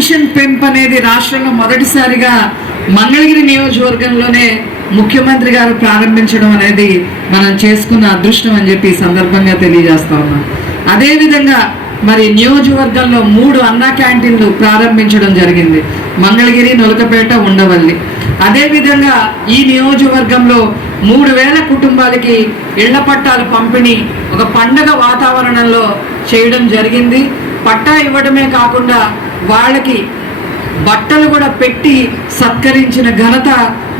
Pension పెంపు అనేది రాష్ట్రంలో మొదటిసారిగా మంగళగిరి నియోజకవర్గంలోనే ముఖ్యమంత్రి గారు ప్రారంభించడం అనేది మనం చేసుకున్న అదృష్టం అని చెప్పి సందర్భంగా తెలియజేస్తా ఉన్నాం. అదేవిధంగా మరి నియోజకవర్గంలో మూడు అన్న క్యాంటీన్లు ప్రారంభించడం జరిగింది. మంగళగిరి నొలకపేట ఉండవల్లి. అదేవిధంగా ఈ నియోజకవర్గంలో మూడు వేల కుటుంబాలకి ఇళ్ళ పట్టాలు పంపిణీ ఒక పండగ వాతావరణంలో చేయడం జరిగింది. పట్టా ఇవ్వడమే కాకుండా వాళ్ళకి బట్టలు కూడా పెట్టి సత్కరించిన ఘనత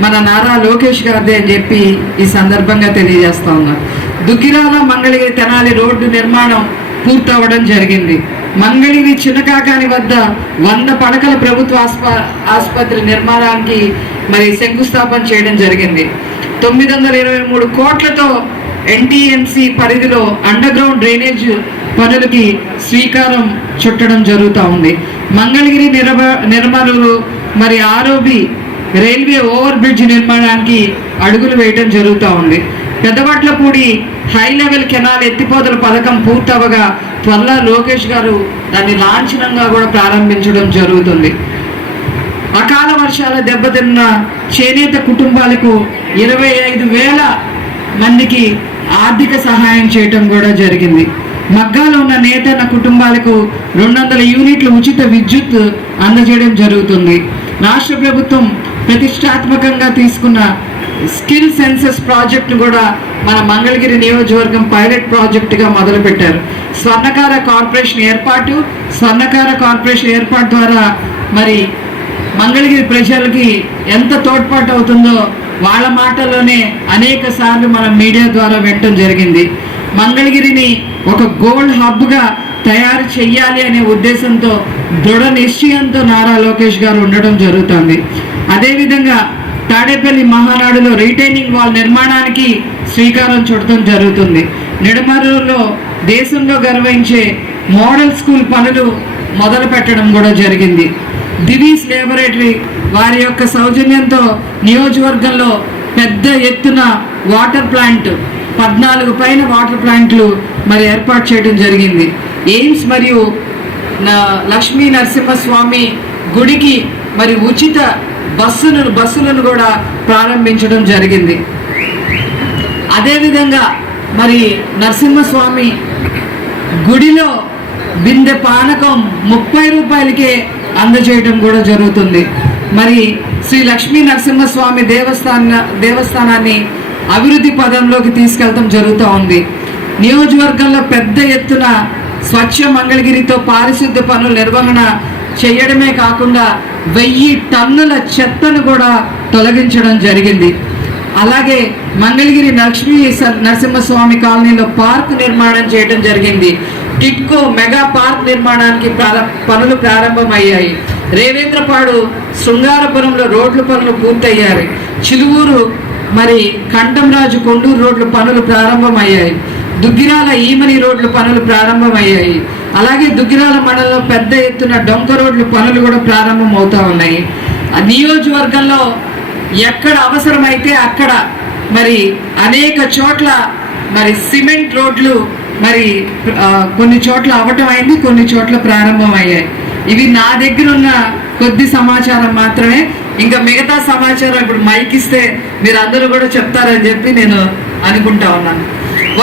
మన నారా లోకేష్ గారిదే అని చెప్పి ఈ సందర్భంగా తెలియజేస్తా ఉన్నాను దుగ్గిరాల మంగళగిరి తెనాలి రోడ్డు నిర్మాణం పూర్తవడం జరిగింది. మంగళగిరి చిన్నకాకాని వద్ద వంద పడకల ప్రభుత్వ ఆస్ప ఆసుపత్రి నిర్మాణానికి మరి శంకుస్థాపన చేయడం జరిగింది. తొమ్మిది వందల ఇరవై మూడు కోట్లతో ఎన్టీఎంసి పరిధిలో అండర్ గ్రౌండ్ డ్రైనేజ్ పనులకి శ్రీకారం చుట్టడం జరుగుతూ ఉంది. మంగళగిరి నిర్మ నిర్మాణాలు మరి ఆరోబి రైల్వే ఓవర్ బ్రిడ్జ్ నిర్మాణానికి అడుగులు వేయడం జరుగుతూ ఉంది. పెద్దవట్లపూడి హై లెవెల్ కెనాల్ ఎత్తిపోతల పథకం పూర్తవగా త్వరలో లోకేష్ గారు దాన్ని లాంఛనంగా కూడా ప్రారంభించడం జరుగుతుంది. అకాల వర్షాల దెబ్బతిన్న చేనేత కుటుంబాలకు ఇరవై ఐదు వేల మందికి ఆర్థిక సహాయం చేయటం కూడా జరిగింది. మగ్గాలో ఉన్న నేతన్న కుటుంబాలకు రెండు వందల యూనిట్ల ఉచిత విద్యుత్ అందజేయడం జరుగుతుంది. రాష్ట్ర ప్రభుత్వం ప్రతిష్టాత్మకంగా తీసుకున్న స్కిల్ సెన్సస్ ప్రాజెక్టును కూడా మన మంగళగిరి నియోజకవర్గం పైలట్ ప్రాజెక్టుగా మొదలుపెట్టారు. స్వర్ణకార కార్పొరేషన్ ఏర్పాటు స్వర్ణకార కార్పొరేషన్ ఏర్పాటు ద్వారా మరి మంగళగిరి ప్రజలకి ఎంత తోడ్పాటు అవుతుందో వాళ్ళ మాటల్లోనే అనేక సార్లు మనం మీడియా ద్వారా వినటం జరిగింది. మంగళగిరిని ఒక గోల్డ్ హబ్గా తయారు చెయ్యాలి అనే ఉద్దేశంతో దృఢ నిశ్చయంతో నారా లోకేష్ గారు ఉండడం జరుగుతుంది. అదేవిధంగా తాడేపల్లి మహానాడులో రీటైనింగ్ వాల్ నిర్మాణానికి శ్రీకారం చుట్టడం జరుగుతుంది. నిడమరులో దేశంలో గర్వించే మోడల్ స్కూల్ పనులు మొదలు పెట్టడం కూడా జరిగింది. దివీస్ లేబొరేటరీ వారి యొక్క సౌజన్యంతో నియోజకవర్గంలో పెద్ద ఎత్తున వాటర్ ప్లాంట్ పద్నాలుగు పైన వాటర్ ప్లాంట్లు మరి ఏర్పాటు చేయడం జరిగింది. ఎయిమ్స్ మరియు లక్ష్మీ నరసింహస్వామి గుడికి మరి ఉచిత బస్సులను బస్సులను కూడా ప్రారంభించడం జరిగింది. అదేవిధంగా మరి నరసింహస్వామి గుడిలో బిందె పానకం ముప్పై రూపాయలకే అందజేయడం కూడా జరుగుతుంది. మరి శ్రీ లక్ష్మీ నరసింహస్వామి దేవస్థాన దేవస్థానాన్ని అభివృద్ధి పదంలోకి తీసుకెళ్తాం జరుగుతూ ఉంది. నియోజకవర్గంలో పెద్ద ఎత్తున స్వచ్ఛ మంగళగిరితో పారిశుద్ధ్య పనుల నిర్వహణ చేయడమే కాకుండా వెయ్యి టన్నుల చెత్తను కూడా తొలగించడం జరిగింది. అలాగే మంగళగిరి లక్ష్మీ స- నరసింహస్వామి కాలనీలో పార్క్ నిర్మాణం చేయడం జరిగింది. టిట్కో మెగా పార్క్ నిర్మాణానికి ప్రార- పనులు ప్రారంభమయ్యాయి. రేవేంద్రపాడు శృంగారపురంలో రోడ్ల పనులు పూర్తయ్యాయి. చిలువూరు మరి కంఠంరాజు కొండూరు రోడ్ల పనులు ప్రారంభమయ్యాయి. దుగ్గిరాల ఈమని రోడ్ల పనులు ప్రారంభమయ్యాయి. అలాగే దుగ్గిరాల మండలంలో పెద్ద ఎత్తున డొంక రోడ్ల పనులు కూడా ప్రారంభం అవుతా ఉన్నాయి నియోజకవర్గంలో ఎక్కడ అవసరమైతే అక్కడ మరి అనేక చోట్ల మరి సిమెంట్ రోడ్లు మరి కొన్ని చోట్ల అవటం అయింది కొన్ని చోట్ల ప్రారంభం అయ్యాయి ఇవి నా దగ్గర ఉన్న కొద్ది సమాచారం మాత్రమే. ఇంకా మిగతా సమాచారం ఇప్పుడు మైక్ ఇస్తే మీరు అందరూ కూడా చెప్తారని చెప్పి నేను అనుకుంటా ఉన్నాను.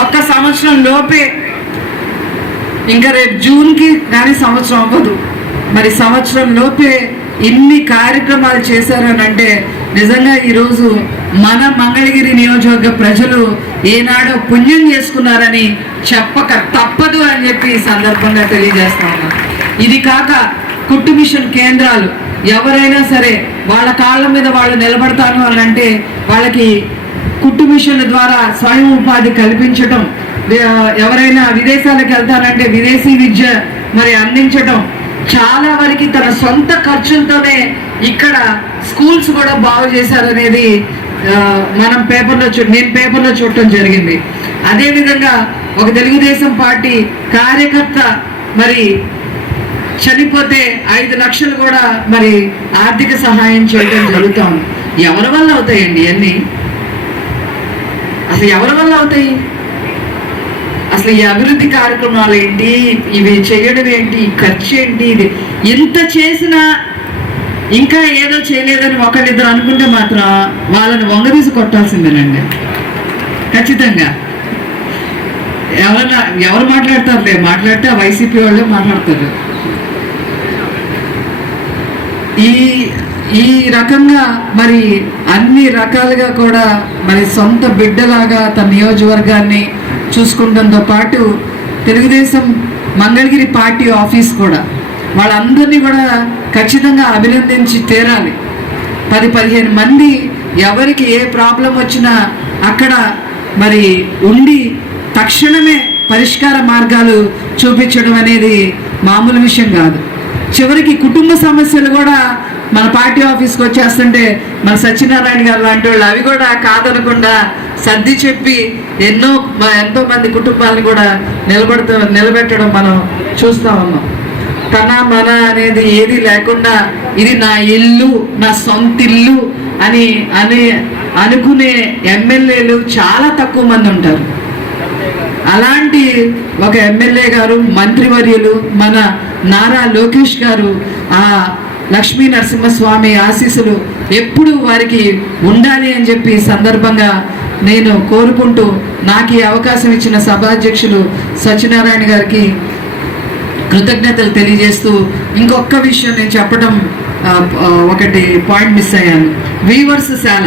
ఒక్క సంవత్సరం లోపే ఇంకా రేపు జూన్కి కానీ సంవత్సరం అవ్వదు. మరి సంవత్సరం లోపే ఇన్ని కార్యక్రమాలు చేశారని అంటే నిజంగా ఈరోజు మన మంగళగిరి నియోజకవర్గ ప్రజలు ఏనాడో పుణ్యం చేసుకున్నారని చెప్పక తప్పదు అని చెప్పి ఈ సందర్భంగా తెలియజేస్తా ఉన్నాను. ఇది కాక కుట్టు మిషన్ కేంద్రాలు ఎవరైనా సరే వాళ్ళ కాళ్ళ మీద వాళ్ళు నిలబడతాను అని అంటే వాళ్ళకి కుట్టు మిషన్ల ద్వారా స్వయం ఉపాధి కల్పించటం ఎవరైనా విదేశాలకు వెళ్తానంటే విదేశీ విద్య మరి అందించటం చాలా వరకు తన సొంత ఖర్చులతోనే ఇక్కడ స్కూల్స్ కూడా బాగు చేశారనేది మనం పేపర్లో చూ నేను పేపర్లో చూడటం జరిగింది. అదేవిధంగా ఒక తెలుగుదేశం పార్టీ కార్యకర్త మరి చనిపోతే ఐదు లక్షలు కూడా మరి ఆర్థిక సహాయం చేయడం జరుగుతుంది. ఎవరి వల్ల అవుతాయండి ఇవన్నీ? అసలు ఎవరి వల్ల అవుతాయి? అసలు ఈ అభివృద్ధి కార్యక్రమాలు ఏంటి? ఇవి చేయడం ఏంటి? ఖర్చు ఏంటి? ఇది ఇంత చేసినా ఇంకా ఏదో చేయలేదని ఒకళ్ళిద్దరు అనుకుంటే మాత్రం వాళ్ళని వంగదీసి కొట్టాల్సిందేనండి. ఖచ్చితంగా. ఎవరన్నా ఎవరు మాట్లాడతారులే? మాట్లాడితే ఆ వైసీపీ వాళ్ళే మాట్లాడతారు. ఈ ఈ రకంగా మరి అన్ని రకాలుగా కూడా మరి సొంత బిడ్డలాగా తన నియోజకవర్గాన్ని చూసుకుంటంతో పాటు తెలుగుదేశం మంగళగిరి పార్టీ ఆఫీస్ కూడా వాళ్ళందరినీ కూడా ఖచ్చితంగా అభినందించి తీరాలి. పది పదిహేను మంది ఎవరికి ఏ ప్రాబ్లం వచ్చినా అక్కడ మరి ఉండి తక్షణమే పరిష్కార మార్గాలు చూపించడం అనేది మామూలు విషయం కాదు. చివరికి కుటుంబ సమస్యలు కూడా మన పార్టీ ఆఫీస్కి వచ్చేస్తుంటే మన సత్యనారాయణ గారు లాంటి వాళ్ళు అవి కూడా కాదనకుండా సర్ది చెప్పి ఎన్నో ఎంతో మంది కుటుంబాలను కూడా నిలబడుతూ నిలబెట్టడం మనం చూస్తూ ఉన్నాం. తన మన అనేది ఏది లేకుండా ఇది నా ఇల్లు నా సొంత ఇల్లు అని అని అనుకునే ఎమ్మెల్యేలు చాలా తక్కువ మంది ఉంటారు. అలాంటి ఒక ఎమ్మెల్యే గారు మంత్రివర్యులు మన నారా లోకేష్ గారు ఆ లక్ష్మీ నరసింహస్వామి ఆశీస్సులు ఎప్పుడు వారికి ఉండాలి అని చెప్పి సందర్భంగా నేను కోరుకుంటూ నాకు ఈ అవకాశం ఇచ్చిన సభాధ్యక్షులు సత్యనారాయణ గారికి కృతజ్ఞతలు తెలియజేస్తూ ఇంకొక విషయం నేను చెప్పడం ఒకటి పాయింట్ మిస్ అయ్యాను. వీవర్స్ శాల.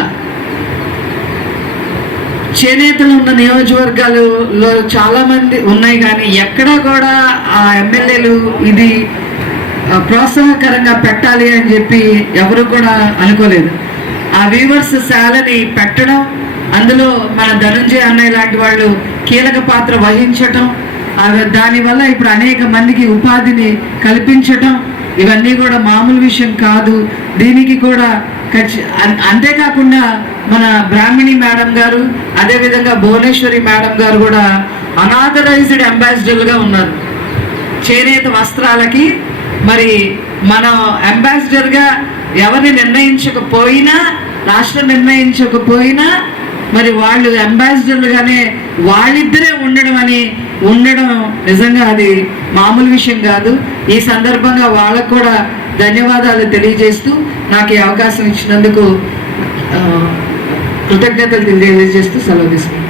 చేనేతలు ఉన్న నియోజకవర్గాలలో చాలామంది ఉన్నాయి కానీ ఎక్కడా కూడా ఆ ఎమ్మెల్యేలు ఇది ప్రోత్సాహకరంగా పెట్టాలి అని చెప్పి ఎవరు కూడా అనుకోలేదు. ఆ వీవర్స్ శాలని పెట్టడం అందులో మన ధనుంజయ అన్నయ్య లాంటి వాళ్ళు కీలక పాత్ర వహించటం దానివల్ల ఇప్పుడు అనేక మందికి ఉపాధిని కల్పించటం ఇవన్నీ కూడా మామూలు విషయం కాదు. దీనికి కూడా అంతేకాకుండా మన బ్రాహ్మణి మేడం గారు అదేవిధంగా భువనేశ్వరి మేడం గారు కూడా అనాథరైజ్డ్ అంబాసిడర్లుగా ఉన్నారు. చేనేత వస్త్రాలకి మరి మనం అంబాసిడర్గా ఎవరిని నిర్ణయించకపోయినా రాష్ట్రం నిర్ణయించకపోయినా మరి వాళ్ళు అంబాసిడర్లుగానే వాళ్ళిద్దరే ఉండడం అని ఉండడం నిజంగా అది మామూలు విషయం కాదు. ఈ సందర్భంగా వాళ్ళకు కూడా ధన్యవాదాలు తెలియజేస్తూ నాకు ఈ అవకాశం ఇచ్చినందుకు కృతజ్ఞతలు తెలియజేస్తూ సెలవు తీసుకుంటాను